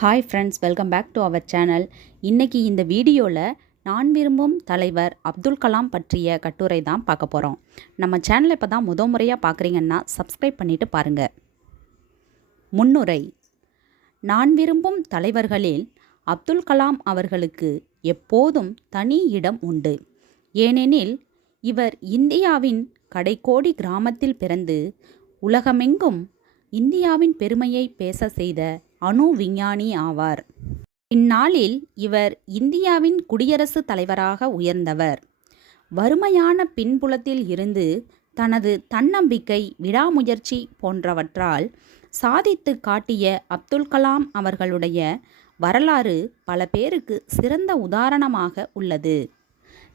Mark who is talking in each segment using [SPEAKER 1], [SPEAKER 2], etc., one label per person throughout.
[SPEAKER 1] Hi friends welcome back to our channel இன்றைக்கி இந்த வீடியோவில் நான் விரும்பும் தலைவர் அப்துல் கலாம் பற்றிய கட்டுரை தான் பார்க்க போகிறோம் நம்ம சேனலை இப்போ தான் முத முறையாக பார்க்குறீங்கன்னா சப்ஸ்கிரைப் பண்ணிவிட்டு பாருங்கள் முன்னுரை நான் விரும்பும் தலைவர்களில் அப்துல் கலாம் அவர்களுக்கு எப்போதும் தனி இடம் உண்டு. ஏனெனில் இவர் இந்தியாவின் கடைக்கோடி கிராமத்தில் பிறந்து உலகமெங்கும் இந்தியாவின் பெருமையை பேச செய்த அணு விஞ்ஞானி ஆவார். இந்நாளில் இவர் இந்தியாவின் குடியரசுத் தலைவராக உயர்ந்தவர். வறுமையான பின்புலத்தில் இருந்து தனது தன்னம்பிக்கை விடாமுயற்சி போன்றவற்றால் சாதித்து காட்டிய அப்துல் கலாம் அவர்களுடைய வரலாறு பல பேருக்கு சிறந்த உதாரணமாக உள்ளது.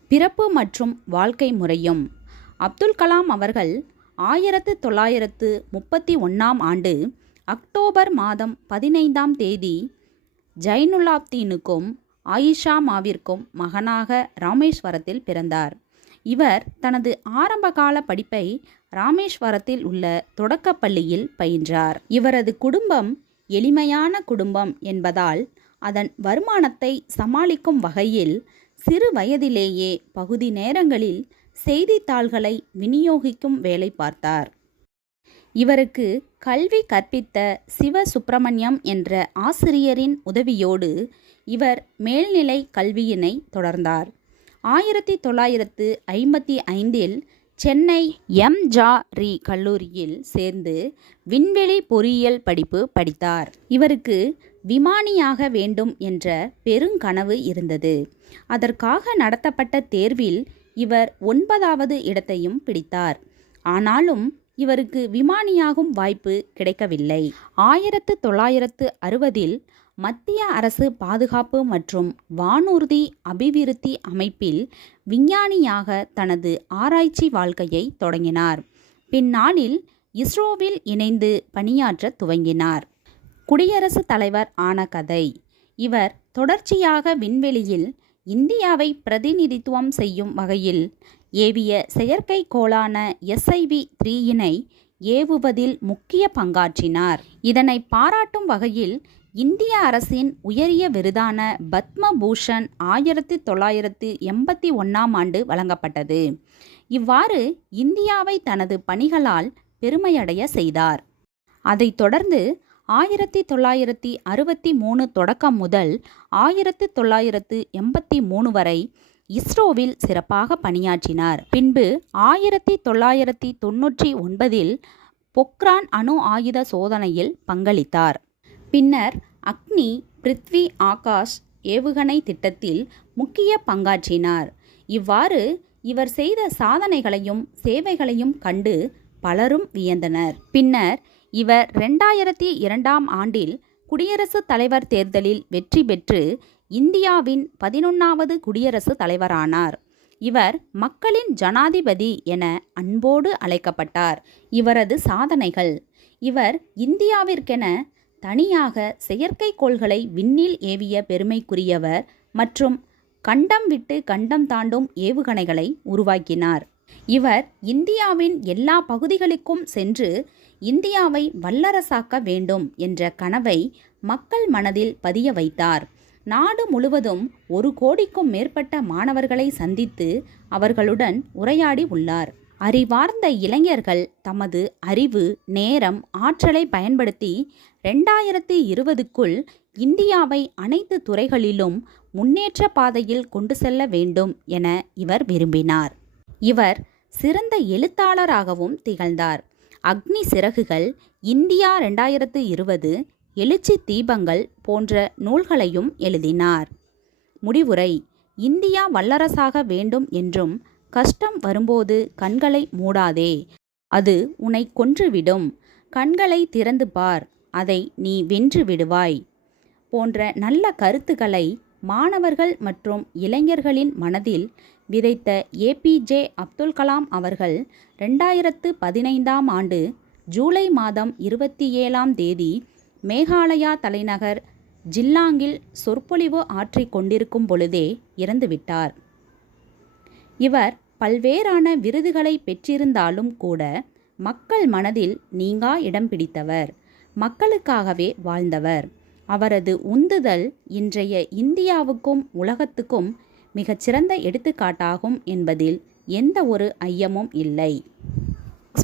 [SPEAKER 1] பிறப்பு மற்றும் வாழ்க்கை முறையும். அப்துல் கலாம் அவர்கள் ஆயிரத்து தொள்ளாயிரத்து முப்பத்தி ஒன்றாம் ஆண்டு அக்டோபர் மாதம் பதினைந்தாம் தேதி ஜைனுலாப்தீனுக்கும் ஆயிஷா மாவிற்கும் மகனாக ராமேஸ்வரத்தில் பிறந்தார். இவர் தனது ஆரம்பகால படிப்பை ராமேஸ்வரத்தில் உள்ள தொடக்கப்பள்ளியில் பயின்றார். இவரது குடும்பம் எளிமையான குடும்பம் என்பதால் அதன் வருமானத்தை சமாளிக்கும் வகையில் சிறு வயதிலேயே பகுதி நேரங்களில் செய்தித்தாள்களை விநியோகிக்கும் வேலை பார்த்தார். இவருக்கு கல்வி கற்பித்த சிவ சுப்பிரமணியம் என்ற ஆசிரியரின் உதவியோடு இவர் மேல்நிலை கல்வியினை தொடர்ந்தார். ஆயிரத்தி தொள்ளாயிரத்து ஐம்பத்தி ஐந்தில் சென்னை எம். ஜா. ரி. கல்லூரியில் சேர்ந்து விண்வெளி பொறியியல் படிப்பு படித்தார். இவருக்கு விமானியாக வேண்டும் என்ற பெருங்கனவு இருந்தது. அதற்காக நடத்தப்பட்ட தேர்வில் இவர் ஒன்பதாவது இடத்தையும் பிடித்தார். ஆனாலும் இவருக்கு விமானியாகும் வாய்ப்பு கிடைக்கவில்லை. ஆயிரத்து தொள்ளாயிரத்து அறுபதில் மத்திய அரசு பாதுகாப்பு மற்றும் வானூர்தி அபிவிருத்தி அமைப்பில் விஞ்ஞானியாக தனது ஆராய்ச்சி வாழ்க்கையை தொடங்கினார். பின்னாளில் இஸ்ரோவில் இணைந்து பணியாற்ற துவங்கினார். குடியரசுத் தலைவர் ஆன கதை. இவர் தொடர்ச்சியாக விண்வெளியில் இந்தியாவை பிரதிநிதித்துவம் செய்யும் வகையில் ஏவிய செயற்கைக்கோளான எஸ்ஐவி த்ரீயினை ஏவுவதில் முக்கிய பங்காற்றினார். இதனை பாராட்டும் வகையில் இந்திய அரசின் உயரிய விருதான பத்மபூஷன் ஆயிரத்தி தொள்ளாயிரத்து எண்பத்தி ஒன்றாம் ஆண்டு வழங்கப்பட்டது. இவ்வாறு இந்தியாவை தனது பணிகளால் பெருமையடைய செய்தார். அதைத் தொடர்ந்து ஆயிரத்தி தொள்ளாயிரத்தி அறுபத்தி மூணு தொடக்கம் முதல் ஆயிரத்தி தொள்ளாயிரத்து எண்பத்தி மூணு வரை இஸ்ரோவில் சிறப்பாக பணியாற்றினார். பின்பு ஆயிரத்தி தொள்ளாயிரத்தி தொன்னூற்றி ஒன்பதில் பொக்ரான் அணு ஆயுத சோதனையில் பங்களித்தார். பின்னர் அக்னி பிருத்வி ஆகாஷ் ஏவுகணை திட்டத்தில் முக்கிய பங்காற்றினார். இவ்வாறு இவர் செய்த சாதனைகளையும் சேவைகளையும் கண்டு பலரும் வியந்தனர். பின்னர் இவர் ரெண்டாயிரத்தி இரண்டாம் ஆண்டில் குடியரசுத் தலைவர் தேர்தலில் வெற்றி பெற்று இந்தியாவின் பதினொன்றாவது குடியரசுத் தலைவரானார். இவர் மக்களின் ஜனாதிபதி என அன்போடு அழைக்கப்பட்டார். இவரது சாதனைகள் இவர் இந்தியாவிற்கென தனியாக செயற்கைக்கோள்களை விண்ணில் ஏவிய பெருமைக்குரியவர் மற்றும் கண்டம் விட்டு கண்டம் தாண்டும் ஏவுகணைகளை உருவாக்கினார். இவர் இந்தியாவின் எல்லா பகுதிகளுக்கும் சென்று இந்தியாவை வல்லரசாக்க வேண்டும் என்ற கனவை மக்கள் மனதில் பதிய வைத்தார். நாடு முழுவதும் ஒரு கோடிக்கும் மேற்பட்ட மாணவர்களை சந்தித்து அவர்களுடன் உரையாடி உள்ளார். அறிவார்ந்த இளைஞர்கள் தமது அறிவு நேரம் ஆற்றலை பயன்படுத்தி ரெண்டாயிரத்தி இருபதுக்குள் இந்தியாவை அனைத்து துறைகளிலும் முன்னேற்ற பாதையில் கொண்டு செல்ல வேண்டும் என இவர் விரும்பினார். இவர் சிறந்த எழுத்தாளராகவும் திகழ்ந்தார். அக்னி சிறகுகள் இந்தியா ரெண்டாயிரத்து இருபது எழுச்சி தீபங்கள் போன்ற நூல்களையும் எழுதினார். முடிவுரை இந்தியா வல்லரசாக வேண்டும் என்றும் கஷ்டம் வரும்போது கண்களை மூடாதே அது உன்னை கொன்றுவிடும். கண்களை திறந்து பார் அதை நீ வென்று விடுவாய் போன்ற நல்ல கருத்துக்களை மாணவர்கள் மற்றும் இளைஞர்களின் மனதில் விதைத்த ஏபிஜே அப்துல் கலாம் அவர்கள் ரெண்டாயிரத்து பதினைந்தாம் ஆண்டு ஜூலை மாதம் இருபத்தி ஏழாம் தேதி மேகாலயா தலைநகர் ஜில்லாங்கில் சொற்பொழிவு ஆற்றிக் கொண்டிருக்கும் பொழுதே இறந்துவிட்டார் இவர் பல்வேறான விருதுகளை பெற்றிருந்தாலும் கூட மக்கள் மனதில் நீங்கா இடம் பிடித்தவர் மக்களுக்காகவே வாழ்ந்தவர். அவரது உந்துதல் இன்றைய இந்தியாவுக்கும் உலகத்துக்கும் மிகச்சிறந்த எடுத்துக்காட்டாகும் என்பதில் எந்த ஒரு ஐயமும் இல்லை.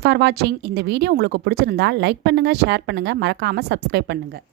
[SPEAKER 1] ஃபார் வாட்சிங் இந்த வீடியோ உங்களுக்கு பிடிச்சிருந்தா லைக் பண்ணுங்கள் ஷேர் பண்ணுங்கள் மறக்காமல் சப்ஸ்கிரைப் பண்ணுங்கள்